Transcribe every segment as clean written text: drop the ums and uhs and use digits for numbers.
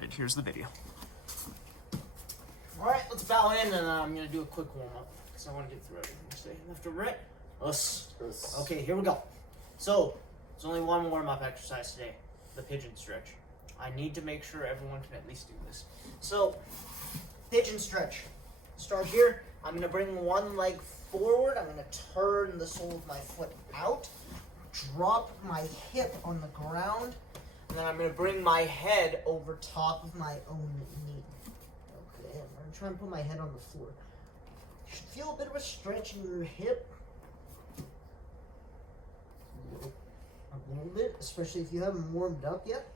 Here's the video. All right, let's bow in, and I'm gonna do a quick warm up because I want to get through everything. Stay left or right. Us. Okay, here we go. So there's only one warm up exercise today: the pigeon stretch. I need to make sure everyone can at least do this. So pigeon stretch. Start here. I'm gonna bring one leg forward. I'm gonna turn the sole of my foot out. Drop my hip on the ground. And then I'm going to bring my head over top of my own knee. Okay, I'm going to try and put my head on the floor. You should feel a bit of a stretch in your hip. A little bit, especially if you haven't warmed up yet.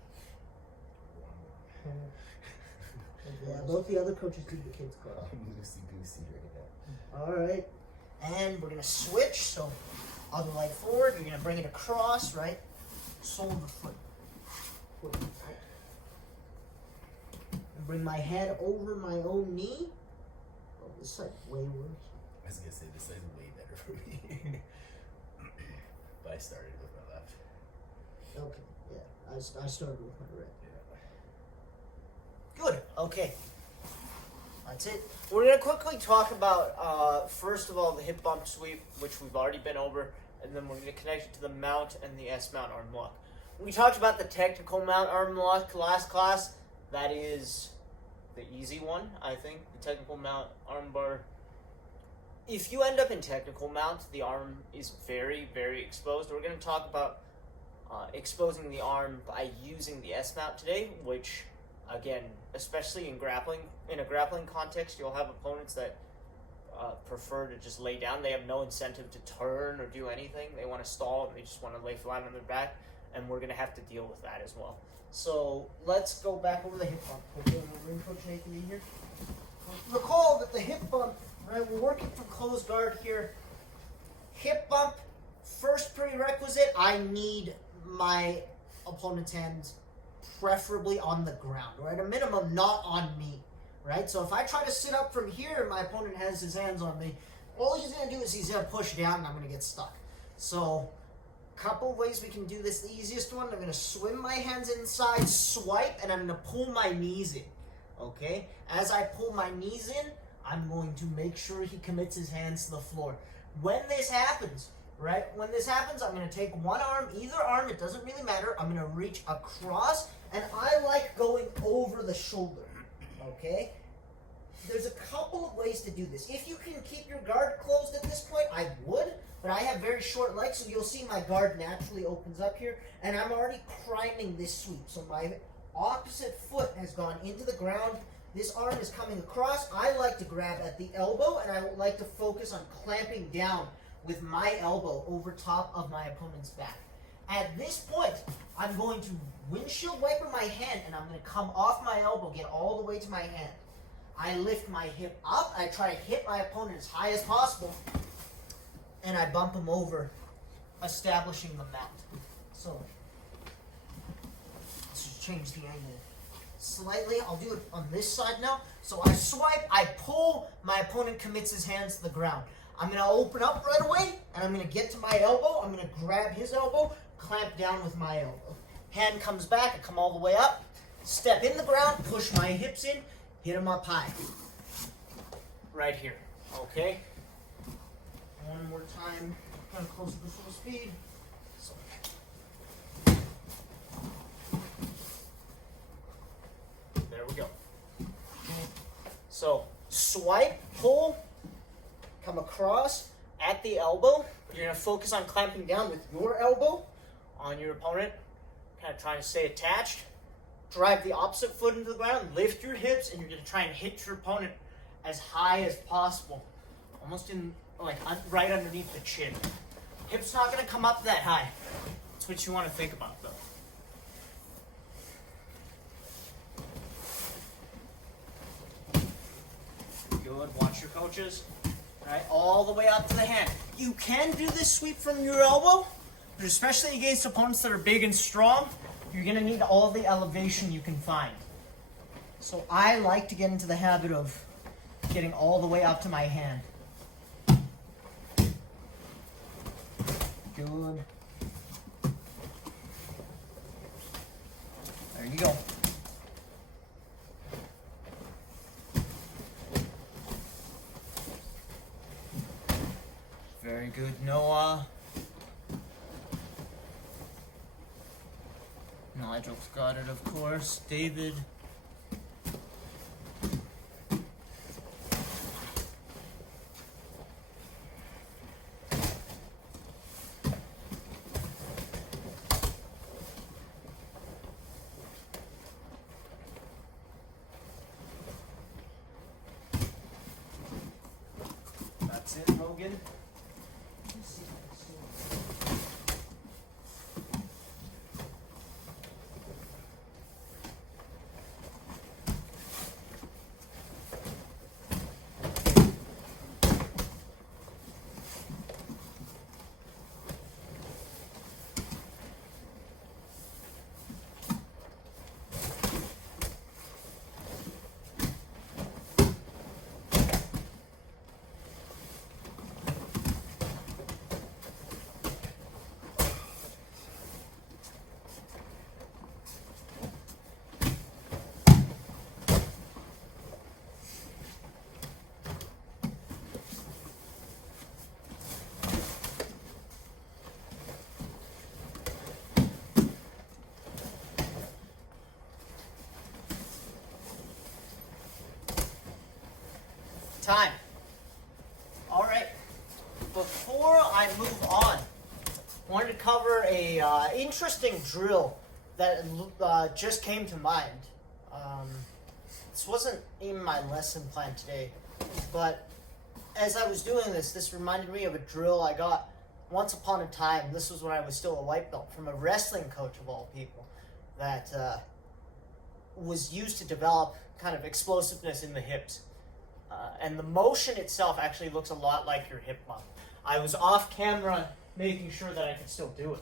Yeah, both the other coaches do the kids' club. I'm loosey-goosey right now. Alright, and we're going to switch. So, other leg forward, you're going to bring it across, right? Sole of the foot. And bring my head over my own knee. Oh, this side way worse. I was gonna say this side's way better for me. But I started with my left. Okay, yeah. I started with my right. Yeah. Good. Okay. That's it. We're gonna quickly talk about first of all the hip bump sweep, which we've already been over, and then we're gonna connect it to the mount and the S mount arm lock. We talked about the technical mount arm lock last class. That is the easy one, I think. The technical mount arm bar. If you end up in technical mount, the arm is very, very exposed. We're going to talk about exposing the arm by using the S mount today, which, again, especially in a grappling context, you'll have opponents that prefer to just lay down. They have no incentive to turn or do anything. They want to stall and they just want to lay flat on their back. And we're going to have to deal with that as well. So let's go back over the hip bump. Okay, we're Coach Nathan in here. Recall that the hip bump, right, we're working from closed guard here. Hip bump, first prerequisite, I need my opponent's hands preferably on the ground, or at a minimum, not on me, right? So if I try to sit up from here and my opponent has his hands on me, all he's going to do is he's going to push down and I'm going to get stuck. So couple of ways we can do this. The easiest one, I'm going to swim my hands inside, swipe, and I'm going to pull my knees in. Okay? As I pull my knees in, I'm going to make sure he commits his hands to the floor. When this happens, right? When this happens, I'm going to take one arm, either arm, it doesn't really matter. I'm going to reach across, and I like going over the shoulder. Okay? There's a couple of ways to do this. If you can keep your guard closed at this point, I would. But I have very short legs, so you'll see my guard naturally opens up here, and I'm already priming this sweep. So my opposite foot has gone into the ground. This arm is coming across. I like to grab at the elbow, and I like to focus on clamping down with my elbow over top of my opponent's back. At this point, I'm going to windshield wiper my hand, and I'm going to come off my elbow, get all the way to my hand. I lift my hip up. I try to hit my opponent as high as possible. And I bump him over, establishing the mount. So, let's just change the angle slightly. I'll do it on this side now. So I swipe, I pull, my opponent commits his hands to the ground. I'm going to open up right away, and I'm going to get to my elbow. I'm going to grab his elbow, clamp down with my elbow. Hand comes back, I come all the way up, step in the ground, push my hips in, hit him up high. Right here, okay? One more time, kind of close to the full speed. So. There we go. So, swipe, pull, come across at the elbow. You're going to focus on clamping down with your elbow on your opponent, kind of trying to stay attached. Drive the opposite foot into the ground, lift your hips, and you're going to try and hit your opponent as high as possible. Almost in, like, right underneath the chin. Hip's not going to come up that high. That's what you want to think about, though. Good. Watch your coaches. All right, all the way up to the hand. You can do this sweep from your elbow, but especially against opponents that are big and strong, you're going to need all the elevation you can find. So I like to get into the habit of getting all the way up to my hand. Good. There you go. Very good, Noah. Nigel's got it, of course. David. That's it, Logan. Time. All right. Before I move on, I wanted to cover a interesting drill that just came to mind. This wasn't in my lesson plan today, but as I was doing this reminded me of a drill I got once upon a time. This was when I was still a white belt, from a wrestling coach of all people, that was used to develop kind of explosiveness in the hips. And the motion itself actually looks a lot like your hip bump. I was off camera making sure that I could still do it.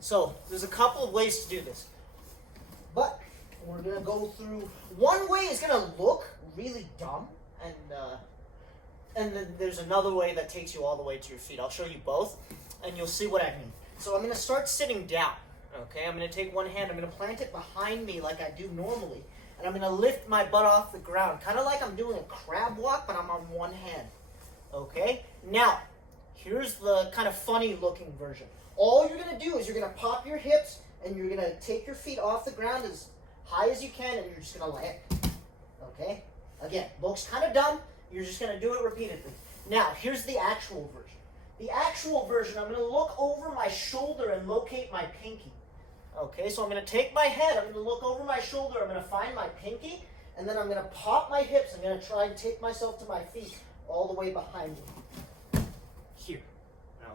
So there's a couple of ways to do this. But we're going to go through. One way is going to look really dumb. And then there's another way that takes you all the way to your feet. I'll show you both, and you'll see what I mean. So I'm going to start sitting down. Okay, I'm going to take one hand. I'm going to plant it behind me like I do normally. And I'm going to lift my butt off the ground, kind of like I'm doing a crab walk, but I'm on one hand. Okay? Now, here's the kind of funny looking version. All you're going to do is you're going to pop your hips, and you're going to take your feet off the ground as high as you can, and you're just going to land. Okay? Again, looks kind of dumb. You're just going to do it repeatedly. Now, here's the actual version. The actual version, I'm going to look over my shoulder and locate my pinky. Okay, so I'm going to take my head, I'm going to look over my shoulder, I'm going to find my pinky, and then I'm going to pop my hips. I'm going to try and take myself to my feet all the way behind me. Here.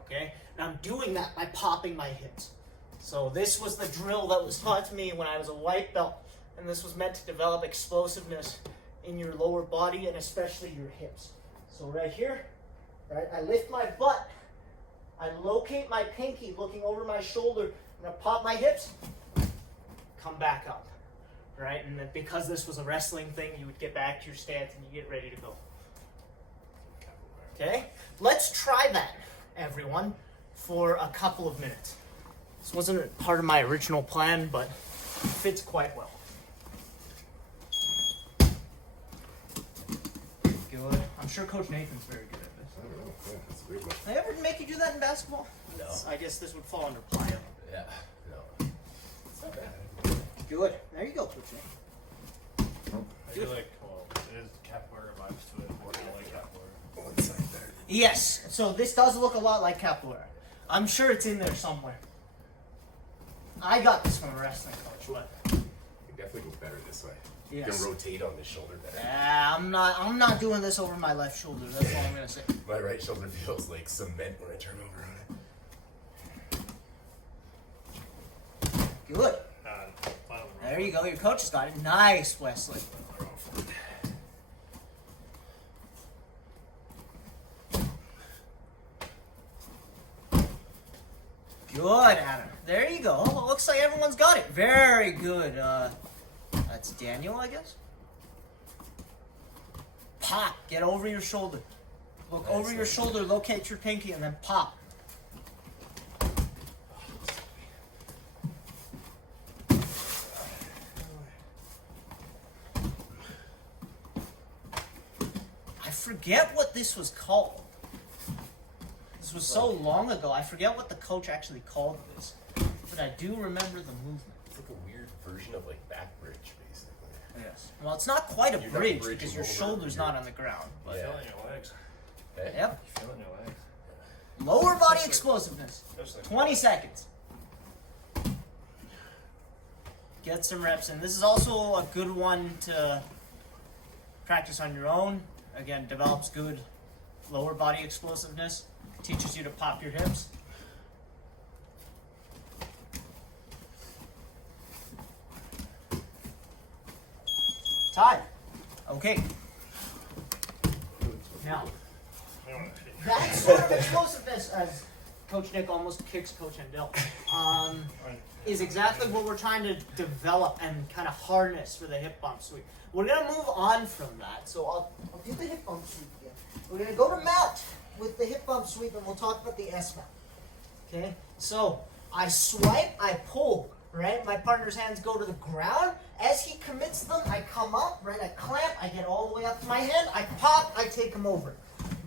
Okay? Now I'm doing that by popping my hips. So this was the drill that was taught to me when I was a white belt, and this was meant to develop explosiveness in your lower body and especially your hips. So right here, right, I lift my butt, I locate my pinky looking over my shoulder, I'm going to pop my hips, come back up, right? And then because this was a wrestling thing, you would get back to your stance and you get ready to go. Okay? Let's try that, everyone, for a couple of minutes. This wasn't part of my original plan, but it fits quite well. Good. I'm sure Coach Nathan's very good at this. I don't know. Yeah, that's a weird one. Did I ever make you do that in basketball? No. I guess this would fall under plyo. Yeah. No. It's not bad. Good. There you go, Coach Nathan. I feel like, well, it is capoeira vibes to it, more than like capoeira. One side there. Yes. So this does look a lot like capoeira. I'm sure it's in there somewhere. I got this from a wrestling coach. What? You definitely go better this way. You Yes. can rotate on the shoulder better. I'm not doing this over my left shoulder. That's all I'm gonna say. My right shoulder feels like cement when I turn over on it. Good. There you go. Your coach has got it. Nice, Wesley. Good, Adam. There you go. Oh, looks like everyone's got it. Very good. That's Daniel, I guess. Pop. Get over your shoulder. Look over your shoulder, locate your pinky, and then pop. I forget what this was called. This was so long ago, I forget what the coach actually called this. But I do remember the movement. It's like a weird version of like back bridge, basically. Yes. Well, it's not quite a You're not bridge bridging because your over, shoulder's you're- not on the ground. But You feel it in your legs. Okay? yep. You feel it in your legs. Lower body explosiveness. Just like 20 seconds. Get some reps in. This is also a good one to practice on your own. Again, develops good lower body explosiveness. Teaches you to pop your hips. Time. Okay. Now, that sort of explosiveness, as Coach Nick almost kicks Coach Hendel, is exactly what we're trying to develop and kind of harness for the hip bump sweep. We're going to move on from that. So I'll do the hip bump sweep again. We're going to go to mount with the hip bump sweep, and we'll talk about the S mount. Okay? So I swipe, I pull, right? My partner's hands go to the ground. As he commits them, I come up, right? I clamp, I get all the way up to my hand, I pop, I take him over.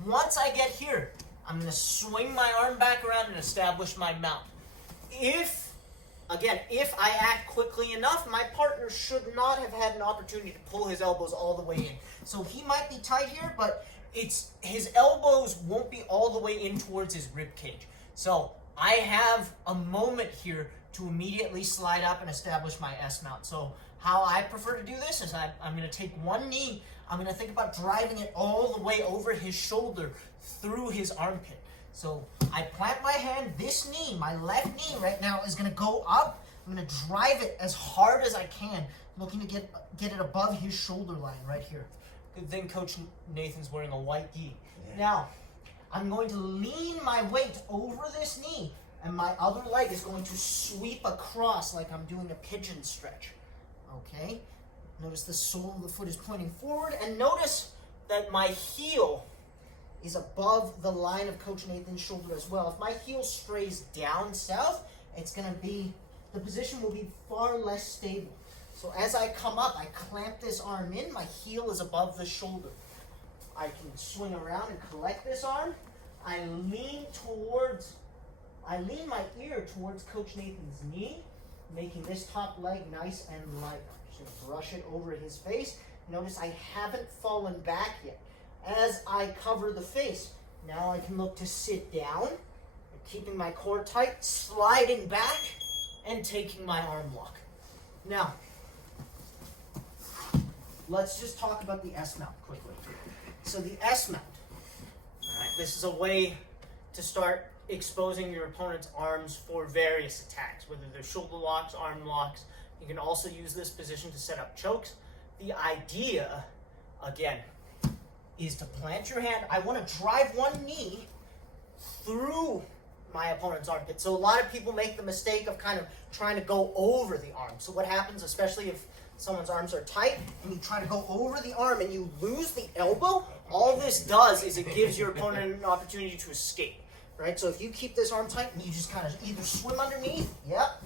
Once I get here, I'm going to swing my arm back around and establish my mount. If I act quickly enough, my partner should not have had an opportunity to pull his elbows all the way in. So he might be tight here, but his elbows won't be all the way in towards his rib cage. So I have a moment here to immediately slide up and establish my S mount. So how I prefer to do this is I'm going to take one knee, I'm going to think about driving it all the way over his shoulder through his armpit. So I plant my hand, this knee, my left knee right now is going to go up. I'm going to drive it as hard as I can, looking to get it above his shoulder line right here. Good thing Coach Nathan's wearing a white gi. Yeah. Now, I'm going to lean my weight over this knee, and my other leg is going to sweep across like I'm doing a pigeon stretch. Okay? Notice the sole of the foot is pointing forward, and notice that my heel is above the line of Coach Nathan's shoulder as well. If my heel strays down south, the position will be far less stable. So as I come up, I clamp this arm in, my heel is above the shoulder. I can swing around and collect this arm. I lean my ear towards Coach Nathan's knee, making this top leg nice and light. I'm just gonna brush it over his face. Notice I haven't fallen back yet. As I cover the face, now I can look to sit down, keeping my core tight, sliding back, and taking my arm lock. Now, let's just talk about the S mount quickly. So the S mount, all right, this is a way to start exposing your opponent's arms for various attacks, whether they're shoulder locks, arm locks. You can also use this position to set up chokes. The idea, again, is to plant your hand. I want to drive one knee through my opponent's armpit. So a lot of people make the mistake of kind of trying to go over the arm. So what happens, especially if someone's arms are tight and you try to go over the arm and you lose the elbow, all this does is it gives your opponent an opportunity to escape, right? So if you keep this arm tight and you just kind of either swim underneath,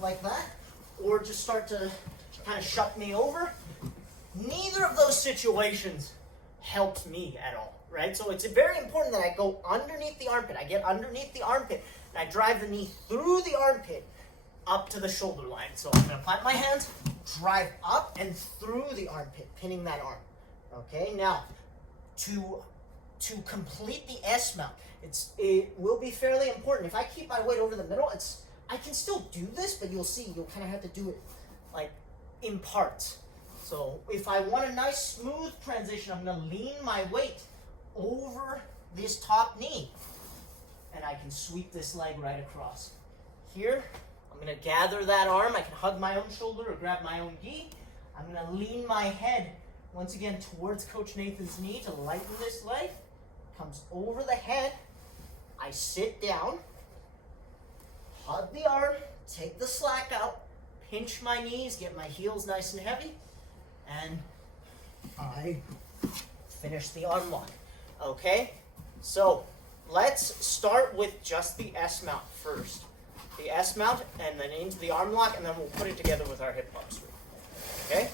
like that, or just start to kind of shut me over, neither of those situations helps me at all, right? So it's very important that I go underneath the armpit. I get underneath the armpit and I drive the knee through the armpit up to the shoulder line. So I'm going to plant my hands, drive up and through the armpit, pinning that arm. Okay, now to complete the S mount, it will be fairly important. If I keep my weight over the middle, I can still do this, but you'll see you'll kind of have to do it like in parts. So if I want a nice smooth transition, I'm going to lean my weight over this top knee and I can sweep this leg right across. Here, I'm going to gather that arm. I can hug my own shoulder or grab my own gi. I'm going to lean my head once again towards Coach Nathan's knee to lighten this leg. Comes over the head. I sit down, hug the arm, take the slack out, pinch my knees, get my heels nice and heavy, and I finish the arm lock. Okay, so let's start with just the S mount first. The S mount and then into the arm lock, and then we'll put it together with our hip bump sweep. Okay?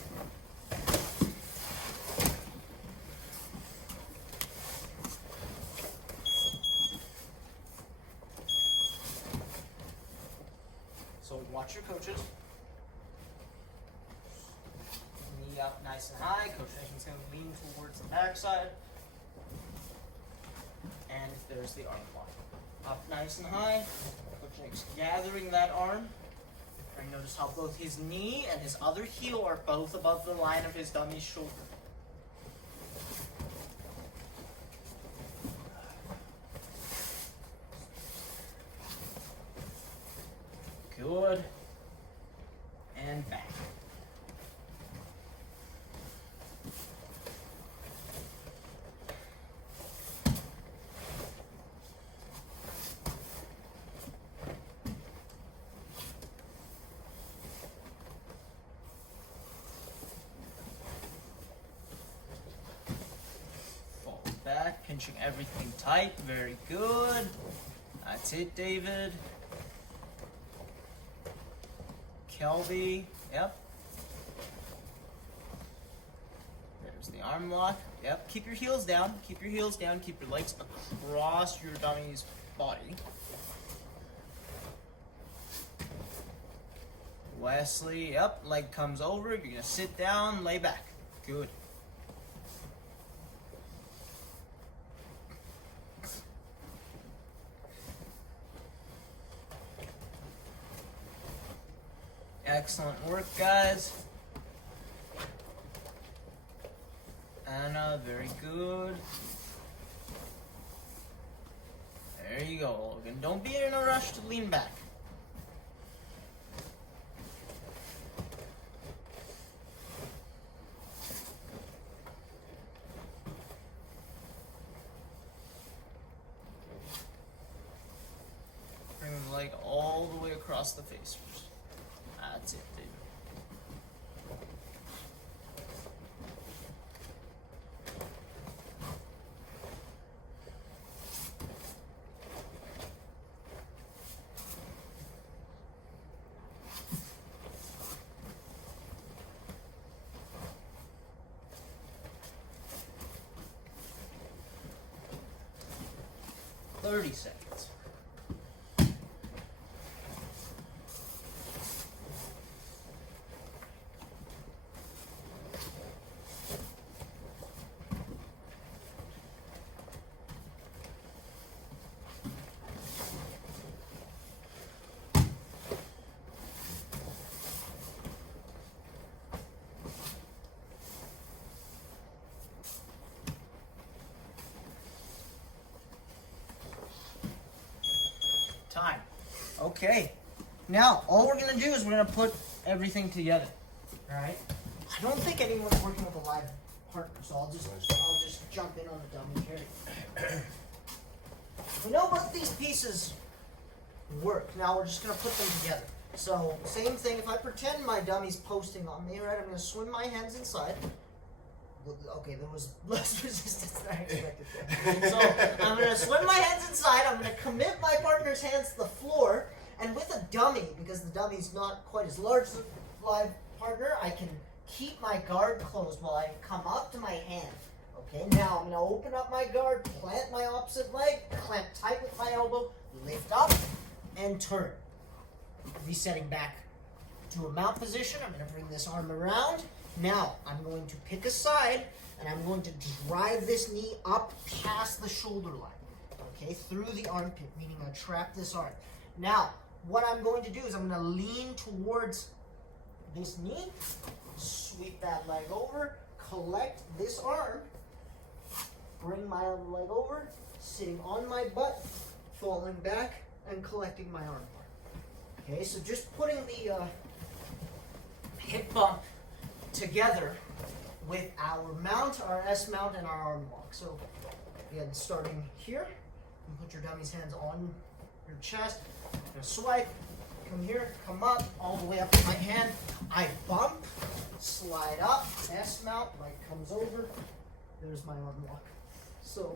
nice and high. Coach Nathan's going to lean towards the backside. And there's the arm block. Up nice and high. Coach Nate's gathering that arm. And notice how both his knee and his other heel are both above the line of his dummy's shoulder. Good. And back. Fall back, pinching everything tight. Very good. That's it, David. Kelby, yep. There's the arm lock. Yep. Keep your heels down. Keep your heels down. Keep your legs across your dummy's body. Wesley, yep. Leg comes over. You're gonna sit down, lay back. Good. Excellent work, guys. Anna, very good. There you go, Logan. Don't be in a rush to lean back. Bring the leg all the way across the face first. That's it, David. Thirty seconds. Time. Okay. Now, all we're going to do is we're going to put everything together. Alright? I don't think anyone's working with a live partner, so I'll just jump in on the dummy here. We know both these pieces work. Now we're just going to put them together. So, same thing. If I pretend my dummy's posting on me, right, I'm going to swim my hands inside. Okay, there was less resistance than I expected there. So I'm going to swim my hands inside, I'm going to commit my partner's hands to the floor, and with a dummy, because the dummy's not quite as large as a live partner, I can keep my guard closed while I come up to my hand. Okay, now I'm going to open up my guard, plant my opposite leg, clamp tight with my elbow, lift up, and turn. Resetting back to a mount position, I'm going to bring this arm around. Now, I'm going to pick a side, and I'm going to drive this knee up past the shoulder line, okay, through the armpit, meaning I trap this arm. Now, what I'm going to do is I'm going to lean towards this knee, sweep that leg over, collect this arm, bring my other leg over, sitting on my butt, falling back, and collecting my arm bar. Okay, so just putting the hip bump together with our mount, our S mount, and our arm lock. So again, starting here, you put your dummy's hands on your chest, you're gonna swipe, come here, come up, all the way up to my hand. I bump, slide up, S mount, leg comes over, there's my arm lock. So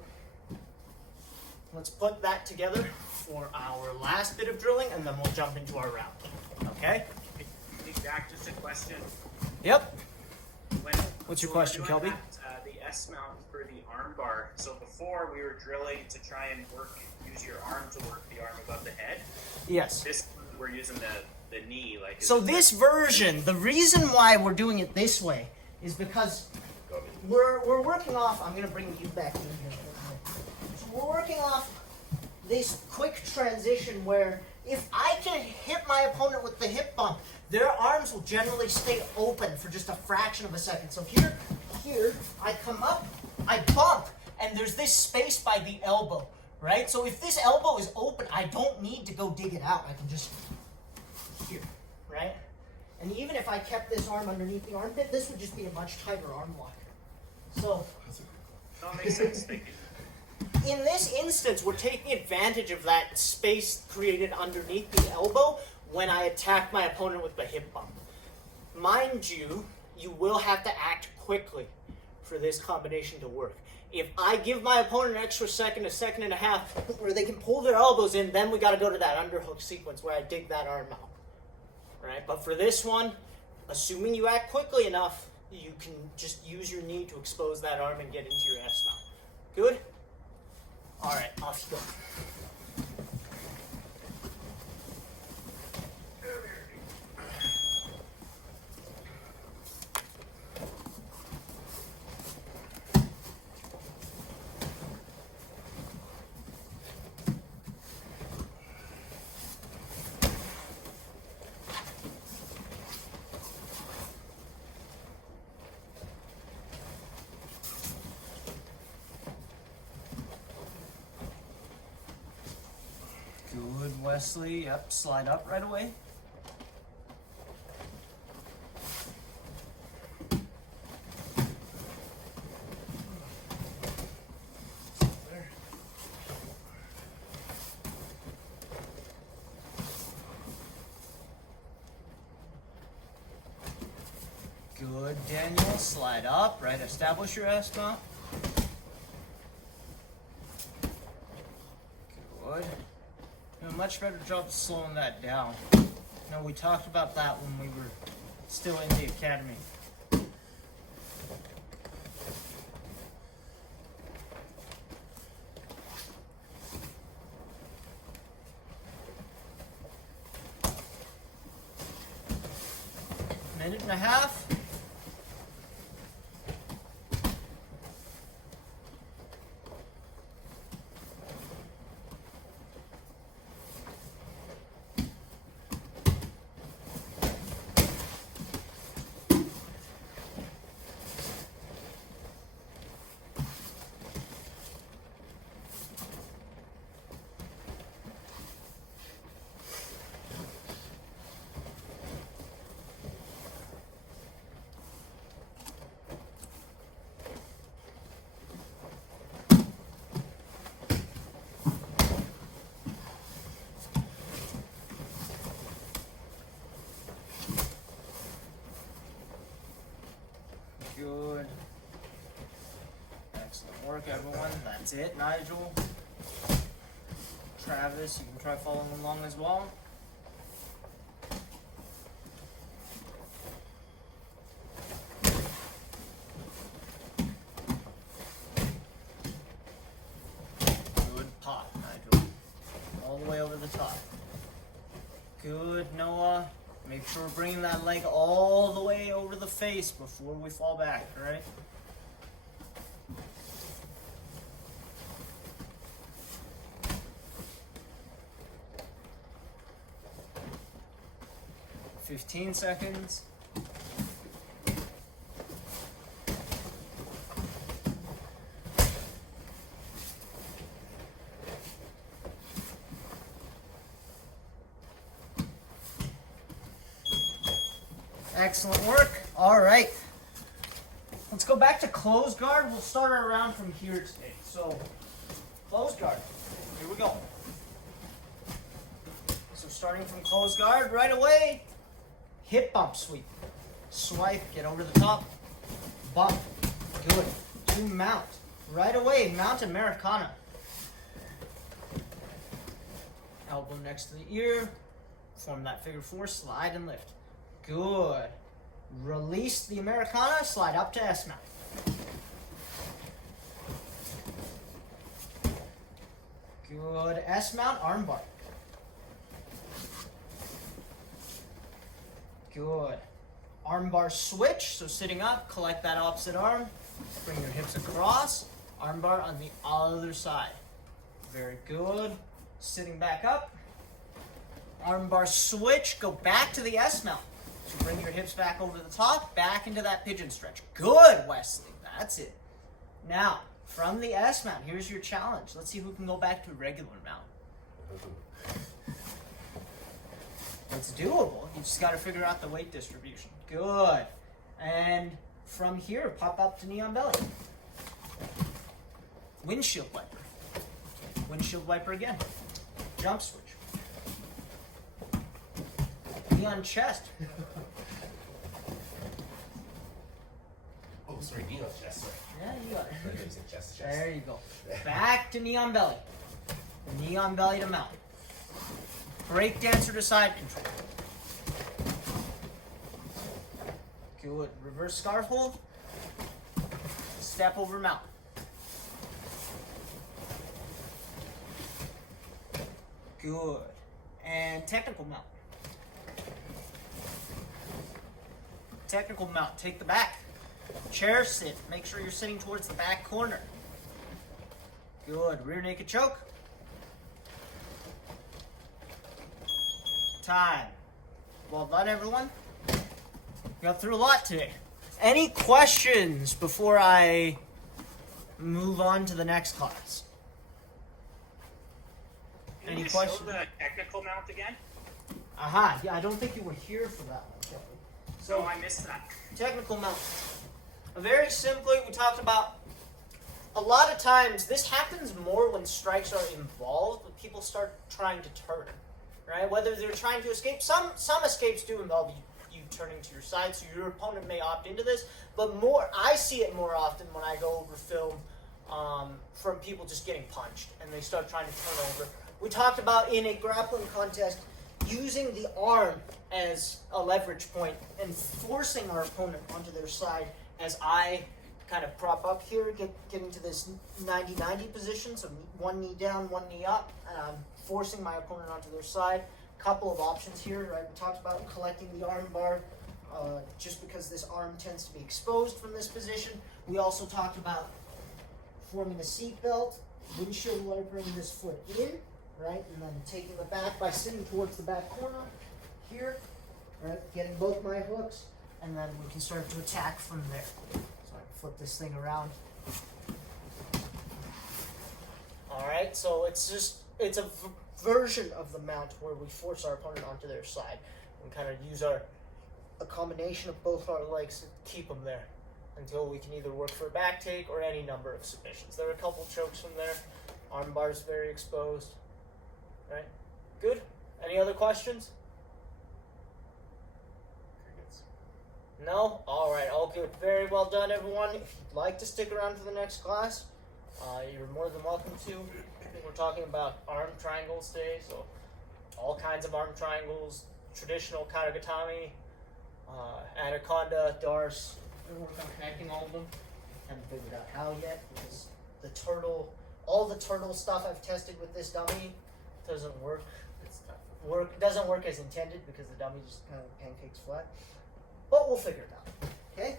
let's put that together for our last bit of drilling, and then we'll jump into our round. Okay? Hey, Jack, just a question. Yep. When, What's your so question, we're doing Kelby? that, the S mount for the arm bar. So before we were drilling to try and use your arm to work the arm above the head. Yes. This one, we're using the knee. So this version, the reason why we're doing it this way is because we're working off. I'm gonna bring you back in here. So we're working off this quick transition where if I can hit my opponent with the hip bump, their arms will generally stay open for just a fraction of a second. So here, I come up, I bump, and there's this space by the elbow, right? So if this elbow is open, I don't need to go dig it out. I can just here, right? And even if I kept this arm underneath the armpit, this would just be a much tighter arm lock. So That makes sense. Thank you. in this instance, we're taking advantage of that space created underneath the elbow when I attack my opponent with the hip bump. Mind you, you will have to act quickly for this combination to work. If I give my opponent an extra second, a second and a half, where they can pull their elbows in, then we got to go to that underhook sequence where I dig that arm out. Right? But for this one, assuming you act quickly enough, you can just use your knee to expose that arm and get into your S mount. Good? All right, off you go. Good, Wesley. Yep, slide up right away. Good, Daniel. Slide up, right? Establish your S mount. Good. Do a much better job of slowing that down. No, we talked about that when we were still in the academy. Minute and a half. Good. Excellent work, everyone. That's it, Nigel. Travis, you can try following along as well. Good pop, Nigel. All the way over the top. Good, Noah. Make sure we're bringing that leg all the way over the face before we fall back, all right? "15 seconds. Excellent work. All right. Let's go back to closed guard. We'll start our round from here today. So, closed guard. Here we go. So, starting from closed guard right away, hip bump sweep. Swipe, get over the top. Bump. Good. To mount. Right away, mount Americana. Elbow next to the ear. Form that figure four, slide and lift. Good. Release the Americana, slide up to S mount. Good. S mount, armbar. Good. Armbar switch, so sitting up, collect that opposite arm, bring your hips across, armbar on the other side. Very good. Sitting back up, armbar switch, go back to the S mount. So bring your hips back over the top, back into that pigeon stretch. Good, Wesley, that's it. Now, from the S mount, here's your challenge. Let's see who can go back to a regular mount. It's doable. You just got to figure out the weight distribution. Good. And from here, pop up to knee on belly. Windshield wiper. Windshield wiper again. Jump switch. Knee on chest. Oh, sorry, knee on chest. Sorry. Yeah, you got it. I thought you said chest. There you go. Back to knee on belly. Knee on belly to mount. Break dancer to side control. Good. Reverse scarf hold. Step over mount. Good. And technical mount. Technical mount. Take the back. Chair sit. Make sure you're sitting towards the back corner. Good. Rear naked choke. Time. Well done, everyone. Got through a lot today. Any questions before I move on to the next class? Can Any you questions? show the technical mount again? Aha, yeah, I don't think you were here for that one, Kelly. So I missed that. Technical mount. Very simply, we talked about a lot of times this happens more when strikes are involved, when people start trying to turn, right? Whether they're trying to escape, some escapes do involve you turning to your side, so your opponent may opt into this, but I see it more often when I go over film from people just getting punched and they start trying to turn over. We talked about in a grappling contest using the arm as a leverage point and forcing our opponent onto their side as I kind of prop up here, get into this 90-90 position, so one knee down, one knee up, and I'm forcing my opponent onto their side. Couple of options here, right? We talked about collecting the arm bar just because this arm tends to be exposed from this position. We also talked about forming a seat belt, windshield wipering this foot in, right? And then taking the back by sitting towards the back corner here, right? Getting both my hooks, and then we can start to attack from there. So I can flip this thing around. All right, so it's a version of the mount where we force our opponent onto their side and kind of use a combination of both our legs to keep them there until we can either work for a back take or any number of submissions. There are a couple chokes from there. Arm bar's very exposed. Right? Good. Any other questions? No? Alright, all good. Very well done, everyone. If you'd like to stick around for the next class, you're more than welcome to. I think we're talking about arm triangles today, so all kinds of arm triangles, traditional katagatame, anaconda, darce. We're working on connecting all of them. Haven't figured out how yet because all the turtle stuff I've tested with this dummy doesn't work. It doesn't work as intended because the dummy just kind of pancakes flat. But we'll figure it out. Okay?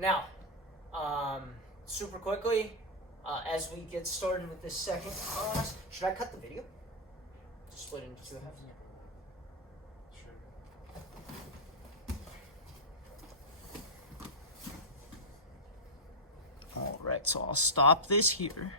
Now, super quickly, as we get started with this second class, should I cut the video? Just split it into two halves? Alright, so I'll stop this here.